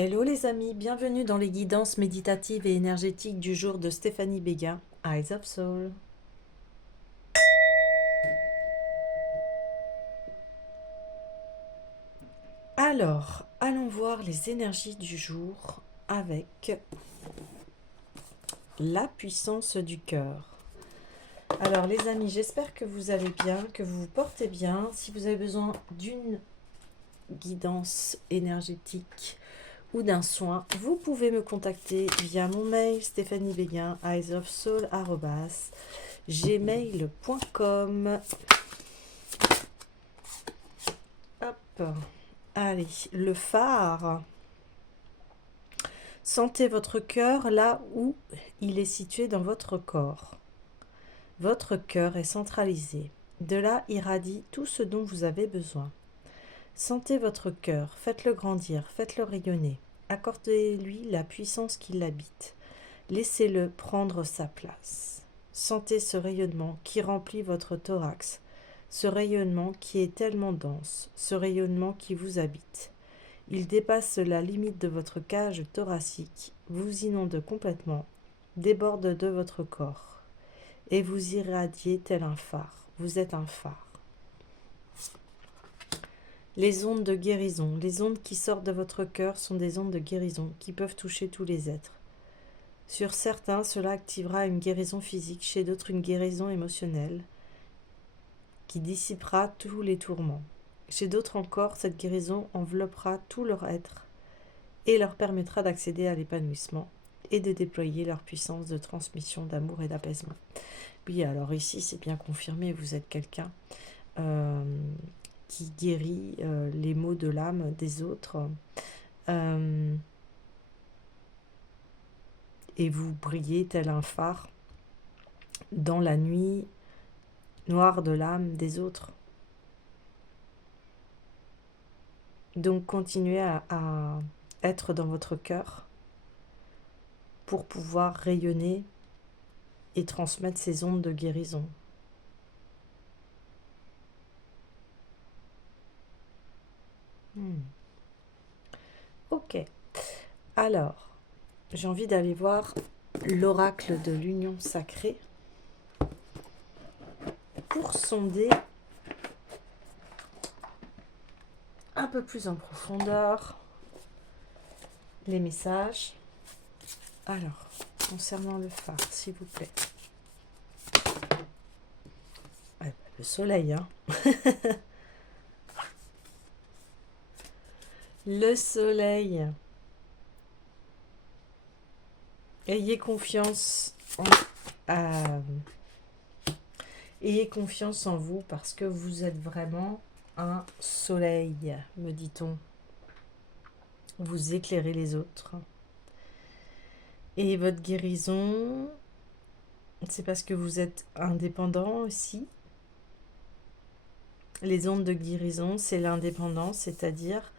Hello les amis, bienvenue dans les guidances méditatives et énergétiques du jour de Stéphanie Béguin, Eyes of Soul. Alors, allons voir les énergies du jour avec la puissance du cœur. Alors les amis, j'espère que vous allez bien, que vous vous portez bien. Si vous avez besoin d'une guidance énergétique ou d'un soin, vous pouvez me contacter via mon mail stéphaniebéguin, eyesofsoul@gmail.com. Hop, allez, le phare. Sentez votre cœur là où il est situé dans votre corps. Votre cœur est centralisé. De là irradie tout ce dont vous avez besoin. Sentez votre cœur, faites-le grandir, faites-le rayonner. Accordez-lui la puissance qui l'habite. Laissez-le prendre sa place. Sentez ce rayonnement qui remplit votre thorax, ce rayonnement qui est tellement dense, ce rayonnement qui vous habite. Il dépasse la limite de votre cage thoracique, vous inonde complètement, déborde de votre corps, et vous irradiez tel un phare. Vous êtes un phare. Les ondes de guérison, les ondes qui sortent de votre cœur sont des ondes de guérison qui peuvent toucher tous les êtres. Sur certains, cela activera une guérison physique, chez d'autres une guérison émotionnelle qui dissipera tous les tourments. Chez d'autres encore, cette guérison enveloppera tout leur être et leur permettra d'accéder à l'épanouissement et de déployer leur puissance de transmission d'amour et d'apaisement. Oui, alors ici, c'est bien confirmé, vous êtes quelqu'un qui guérit les maux de l'âme des autres. Et vous brillez tel un phare dans la nuit noire de l'âme des autres. Donc continuez à être dans votre cœur pour pouvoir rayonner et transmettre ces ondes de guérison. Ok, alors j'ai envie d'aller voir l'oracle de l'union sacrée pour sonder un peu plus en profondeur les messages. Alors, concernant le phare, s'il vous plaît. Le soleil, hein. Le soleil. Ayez confiance ayez confiance en vous parce que vous êtes vraiment un soleil, me dit-on. Vous éclairez les autres. Et votre guérison, c'est parce que vous êtes indépendant aussi. Les ondes de guérison, c'est l'indépendance, c'est-à-dire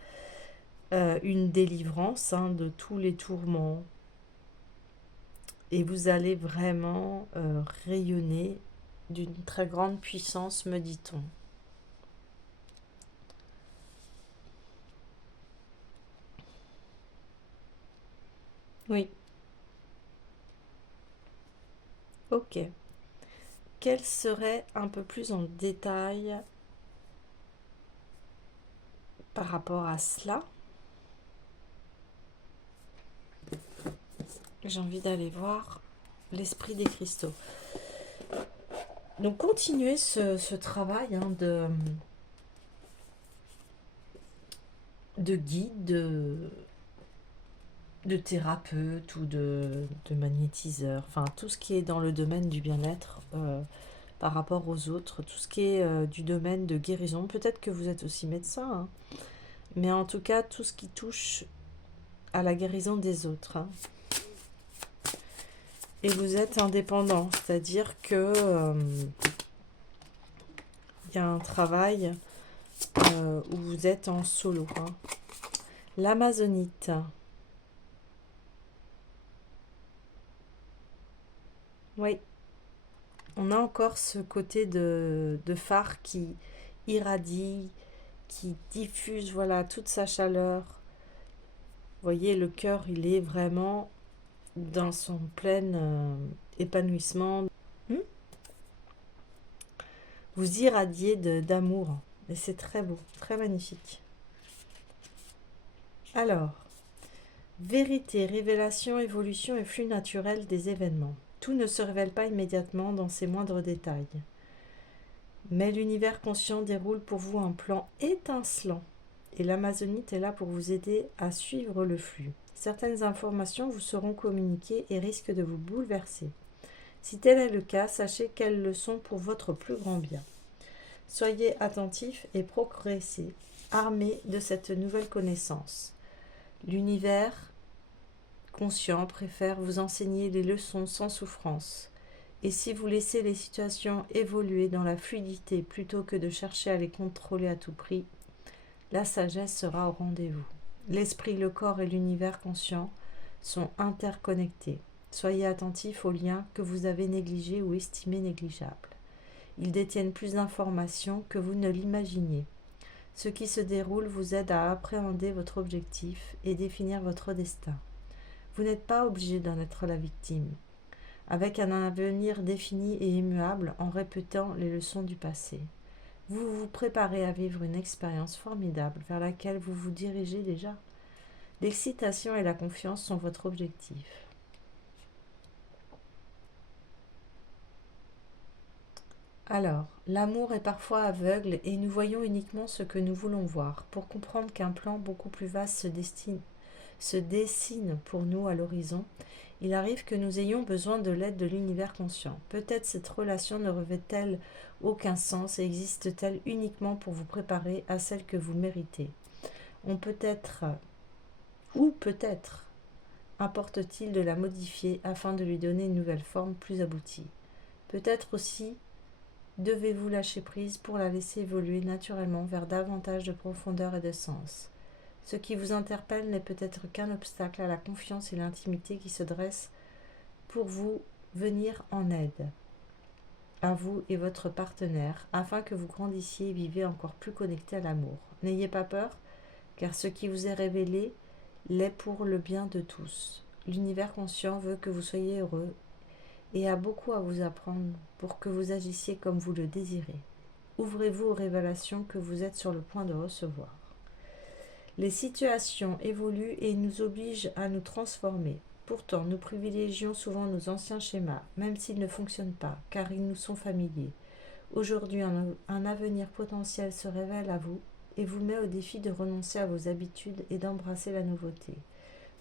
une délivrance de tous les tourments. Et vous allez vraiment rayonner d'une très grande puissance, me dit-on. Oui. Ok. Quel serait un peu plus en détail par rapport à cela? J'ai envie d'aller voir l'esprit des cristaux. Donc continuez ce travail de guide, de thérapeute ou de magnétiseur, enfin tout ce qui est dans le domaine du bien-être par rapport aux autres, tout ce qui est du domaine de guérison. Peut-être que vous êtes aussi médecin, mais en tout cas tout ce qui touche à la guérison des autres. Et vous êtes indépendant, c'est-à-dire que y a un travail où vous êtes en solo. L'amazonite. Oui. On a encore ce côté de phare qui irradie, qui diffuse voilà, toute sa chaleur voyez, le cœur, il est vraiment dans son plein épanouissement. Hmm. Vous irradiez d'amour. Et c'est très beau, très magnifique. Alors, vérité, révélation, évolution et flux naturel des événements. Tout ne se révèle pas immédiatement dans ses moindres détails. Mais l'univers conscient déroule pour vous un plan étincelant. Et l'Amazonite est là pour vous aider à suivre le flux. Certaines informations vous seront communiquées et risquent de vous bouleverser. Si tel est le cas, sachez qu'elles le sont pour votre plus grand bien. Soyez attentifs et progressez, armés de cette nouvelle connaissance. L'univers conscient préfère vous enseigner les leçons sans souffrance. Et si vous laissez les situations évoluer dans la fluidité plutôt que de chercher à les contrôler à tout prix, la sagesse sera au rendez-vous. L'esprit, le corps et l'univers conscient sont interconnectés. Soyez attentifs aux liens que vous avez négligés ou estimés négligeables. Ils détiennent plus d'informations que vous ne l'imaginiez. Ce qui se déroule vous aide à appréhender votre objectif et définir votre destin. Vous n'êtes pas obligé d'en être la victime, avec un avenir défini et immuable en répétant les leçons du passé. Vous vous préparez à vivre une expérience formidable vers laquelle vous vous dirigez déjà. L'excitation et la confiance sont votre objectif. Alors, l'amour est parfois aveugle et nous voyons uniquement ce que nous voulons voir. Pour comprendre qu'un plan beaucoup plus vaste se dessine pour nous à l'horizon, il arrive que nous ayons besoin de l'aide de l'univers conscient. Peut-être cette relation ne revêt-elle aucun sens et existe-t-elle uniquement pour vous préparer à celle que vous méritez. Peut-être importe-t-il de la modifier afin de lui donner une nouvelle forme plus aboutie. Peut-être aussi devez-vous lâcher prise pour la laisser évoluer naturellement vers davantage de profondeur et de sens. Ce qui vous interpelle n'est peut-être qu'un obstacle à la confiance et l'intimité qui se dressent pour vous venir en aide, à vous et votre partenaire, afin que vous grandissiez et viviez encore plus connecté à l'amour. N'ayez pas peur, car ce qui vous est révélé l'est pour le bien de tous. L'univers conscient veut que vous soyez heureux et a beaucoup à vous apprendre pour que vous agissiez comme vous le désirez. Ouvrez-vous aux révélations que vous êtes sur le point de recevoir. Les situations évoluent et nous obligent à nous transformer. Pourtant, nous privilégions souvent nos anciens schémas, même s'ils ne fonctionnent pas, car ils nous sont familiers. Aujourd'hui, un avenir potentiel se révèle à vous et vous met au défi de renoncer à vos habitudes et d'embrasser la nouveauté.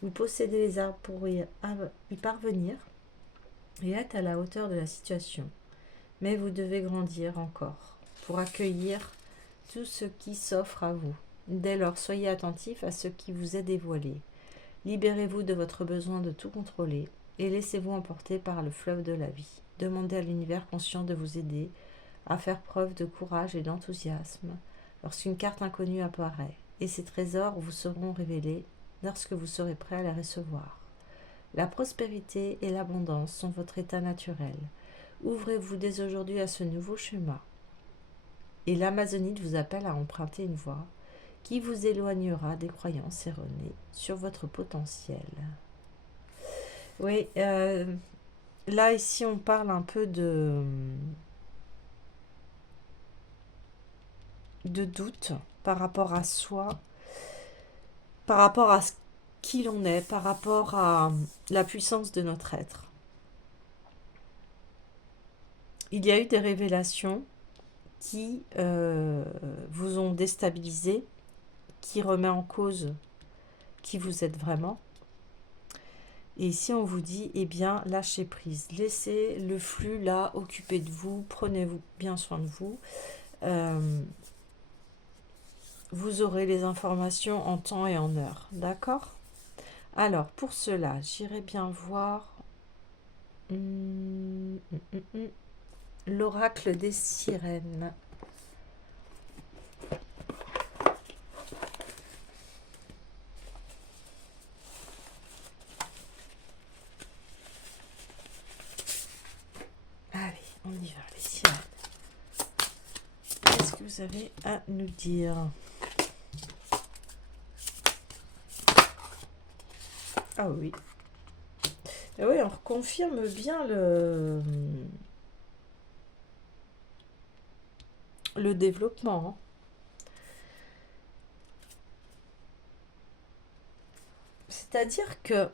Vous possédez les arbres pour y parvenir et êtes à la hauteur de la situation. Mais vous devez grandir encore pour accueillir tout ce qui s'offre à vous. Dès lors, soyez attentifs à ce qui vous est dévoilé. Libérez-vous de votre besoin de tout contrôler et laissez-vous emporter par le fleuve de la vie. Demandez à l'univers conscient de vous aider à faire preuve de courage et d'enthousiasme lorsqu'une carte inconnue apparaît, et ces trésors vous seront révélés lorsque vous serez prêt à les recevoir. La prospérité et l'abondance sont votre état naturel. Ouvrez-vous dès aujourd'hui à ce nouveau schéma. Et l'Amazonite vous appelle à emprunter une voie qui vous éloignera des croyances erronées sur votre potentiel. Oui, là ici on parle un peu de doute par rapport à soi, par rapport à ce qui l'on est, par rapport à la puissance de notre être. Il y a eu des révélations qui vous ont déstabilisé, qui remet en cause qui vous êtes vraiment. Et ici on vous dit, eh bien, lâchez prise, laissez le flux là, occupez de vous, prenez-vous bien soin de vous. Vous aurez les informations en temps et en heure, d'accord? Alors, pour cela, j'irai bien voir l'oracle des sirènes. Allez, on y va, les sirènes. Qu'est-ce que vous avez à nous dire ? Ah oui. Et oui, on confirme bien le développement, hein. C'est-à-dire que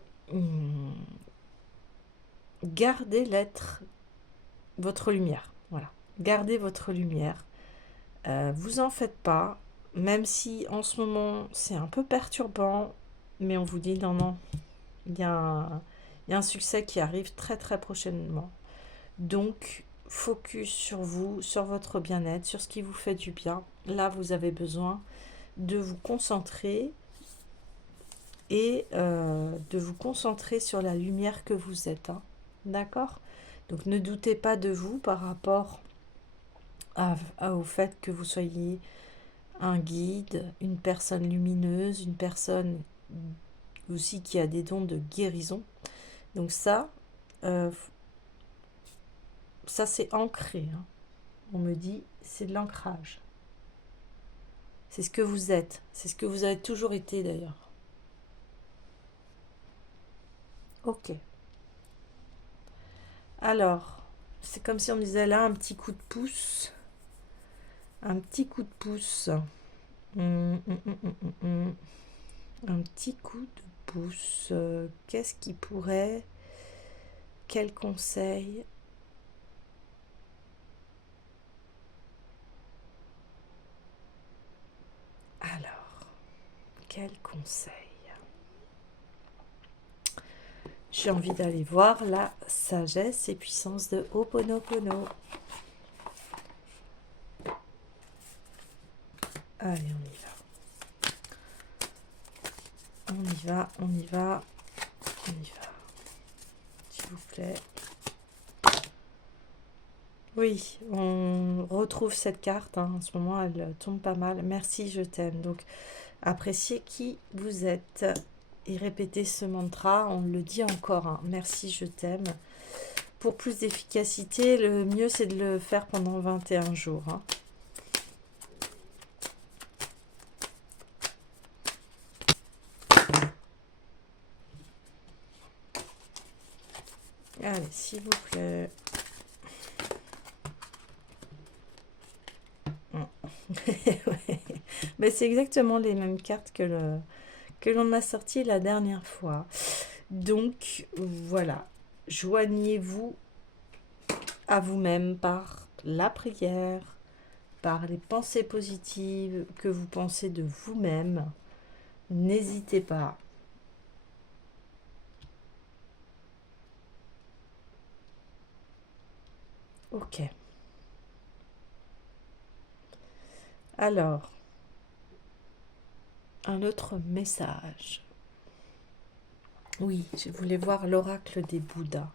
gardez l'être, votre lumière. Voilà. Gardez votre lumière. Vous en faites pas, même si en ce moment c'est un peu perturbant, mais on vous dit non, non, il y a un succès qui arrive très très prochainement. Donc, focus sur vous, sur votre bien-être, sur ce qui vous fait du bien. Là, vous avez besoin de vous concentrer et de vous concentrer sur la lumière que vous êtes, hein. D'accord? Donc, ne doutez pas de vous par rapport au fait que vous soyez un guide, une personne lumineuse, une personne aussi qui a des dons de guérison. Donc euh, ça c'est ancré, hein. On me dit, c'est de l'ancrage. C'est ce que vous êtes. C'est ce que vous avez toujours été d'ailleurs. Ok. Alors, c'est comme si on me disait là un petit coup de pouce. Un petit coup de pouce. Un petit coup de pouce. Qu'est-ce qui pourrait... Quel conseil? Alors, quel conseil? J'ai envie d'aller voir la sagesse et puissance de Ho'oponopono. Allez, on y va. On y va, on y va, on y va. S'il vous plaît. Oui, on retrouve cette carte, hein. En ce moment, elle tombe pas mal. Merci, je t'aime. Donc, appréciez qui vous êtes et répétez ce mantra. On le dit encore, hein. Merci, je t'aime. Pour plus d'efficacité, le mieux, c'est de le faire pendant 21 jours, hein. Allez, s'il vous plaît. Ouais. Mais c'est exactement les mêmes cartes que l'on a sorti la dernière fois. Donc voilà, joignez-vous à vous-même par la prière, par les pensées positives que vous pensez de vous-même. N'hésitez pas. Ok. Alors, un autre message. Oui, je voulais voir l'oracle des Bouddhas.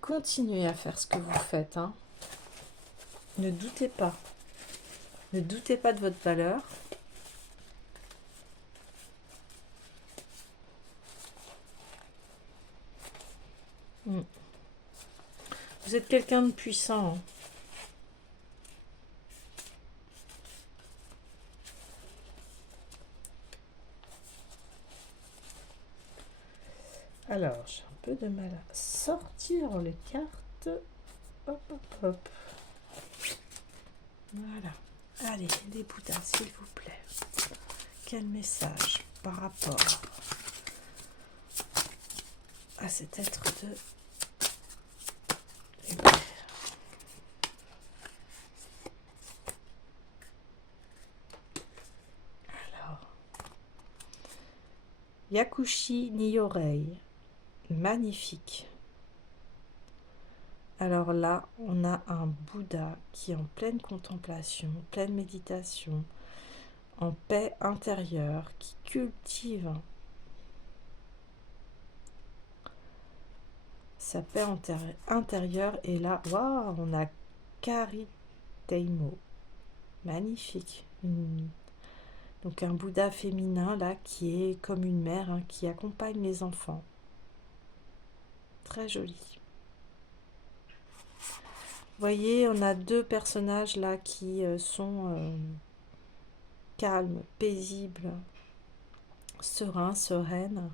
Continuez à faire ce que vous faites, hein. Ne doutez pas. Ne doutez pas de votre valeur. Mm. Vous êtes quelqu'un de puissant, hein. Alors, j'ai un peu de mal à sortir les cartes. Hop, hop, hop. Voilà. Allez, les Bouddhas, s'il vous plaît. Quel message par rapport à cet être de lumière? Alors, Yakushi Nyorei. Magnifique. Alors là, on a un Bouddha qui est en pleine contemplation, pleine méditation, en paix intérieure, qui cultive sa paix intérieure. Et là, waouh, on a Kariteimo. Magnifique. Donc un Bouddha féminin là qui est comme une mère, hein, qui accompagne les enfants. Très joli. Vous voyez, on a deux personnages là qui sont calme, paisible, serein, sereine.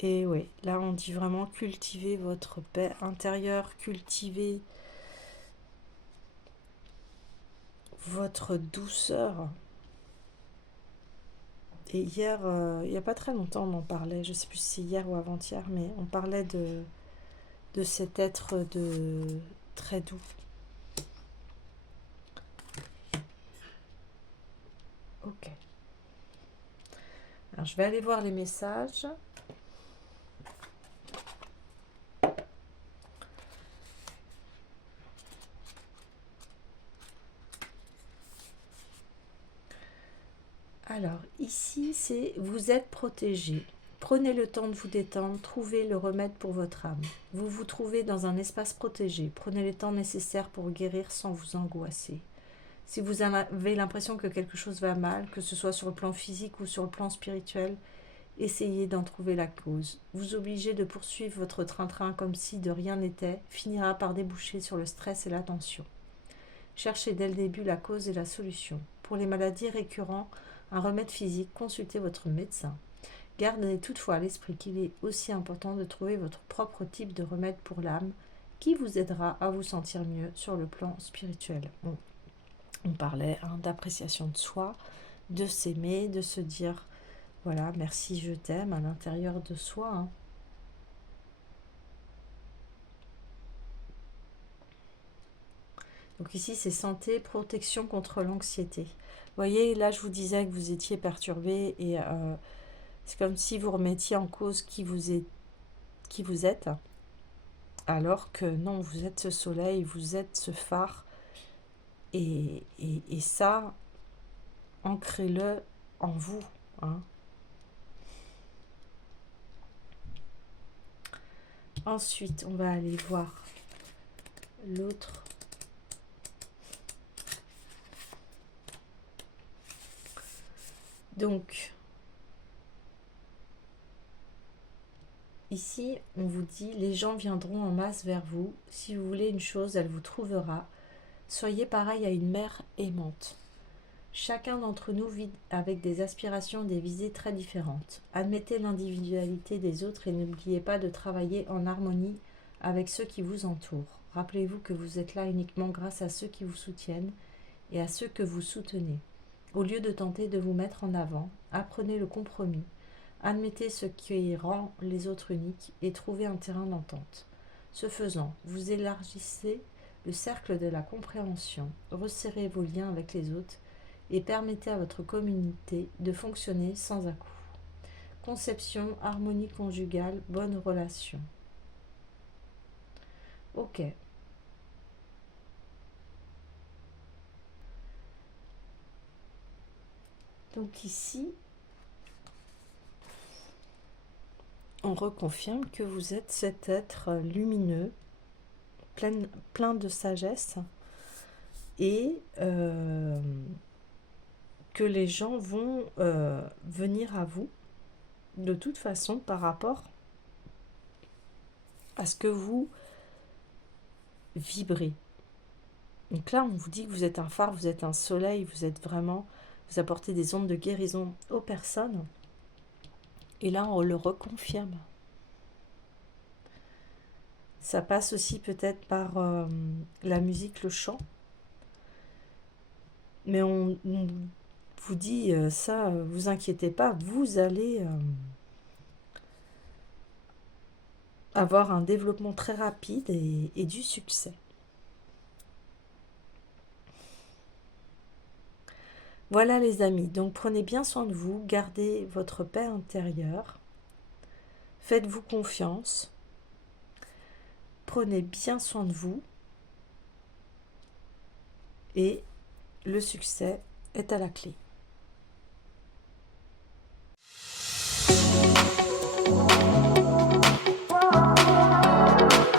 Et oui, là on dit vraiment cultiver votre paix intérieure, cultiver votre douceur. Et hier, il n'y a pas très longtemps, on en parlait, je ne sais plus si c'est hier ou avant-hier, mais on parlait de cet être très doux. Ok. Alors, je vais aller voir les messages. Alors, ici, c'est vous êtes protégé. Prenez le temps de vous détendre, trouvez le remède pour votre âme. Vous vous trouvez dans un espace protégé. Prenez le temps nécessaire pour guérir sans vous angoisser. Si vous avez l'impression que quelque chose va mal, que ce soit sur le plan physique ou sur le plan spirituel, essayez d'en trouver la cause. Vous obliger de poursuivre votre train-train comme si de rien n'était finira par déboucher sur le stress et la tension. Cherchez dès le début la cause et la solution. Pour les maladies récurrentes, un remède physique, consultez votre médecin. Gardez toutefois à l'esprit qu'il est aussi important de trouver votre propre type de remède pour l'âme qui vous aidera à vous sentir mieux sur le plan spirituel. On parlait d'appréciation de soi, de s'aimer, de se dire voilà, merci, je t'aime à l'intérieur de soi. Donc ici, c'est santé, protection contre l'anxiété. Vous voyez, là, je vous disais que vous étiez perturbé et c'est comme si vous remettiez en cause qui vous êtes, alors que non, vous êtes ce soleil, vous êtes ce phare. Et ça, ancrez-le en vous. Ensuite, on va aller voir l'autre. Donc, ici, on vous dit, les gens viendront en masse vers vous. Si vous voulez une chose, elle vous trouvera. Soyez pareil à une mère aimante. Chacun d'entre nous vit avec des aspirations, des visées très différentes. Admettez l'individualité des autres et n'oubliez pas de travailler en harmonie avec ceux qui vous entourent. Rappelez-vous que vous êtes là uniquement grâce à ceux qui vous soutiennent et à ceux que vous soutenez. Au lieu de tenter de vous mettre en avant, apprenez le compromis. Admettez ce qui rend les autres uniques et trouvez un terrain d'entente. Ce faisant, vous élargissez le cercle de la compréhension, resserrez vos liens avec les autres et permettez à votre communauté de fonctionner sans à-coups. Conception, harmonie conjugale, bonne relation. Ok. Donc ici, on reconfirme que vous êtes cet être lumineux, plein de sagesse, et que les gens vont venir à vous de toute façon par rapport à ce que vous vibrez. Donc là, on vous dit que vous êtes un phare, vous êtes un soleil, vous êtes vraiment, vous apportez des ondes de guérison aux personnes. Et là, on le reconfirme. Ça passe aussi peut-être par la musique, le chant. Mais on vous dit ça, vous inquiétez pas, vous allez avoir un développement très rapide et du succès. Voilà les amis, donc prenez bien soin de vous, gardez votre paix intérieure, faites-vous confiance, prenez bien soin de vous et le succès est à la clé.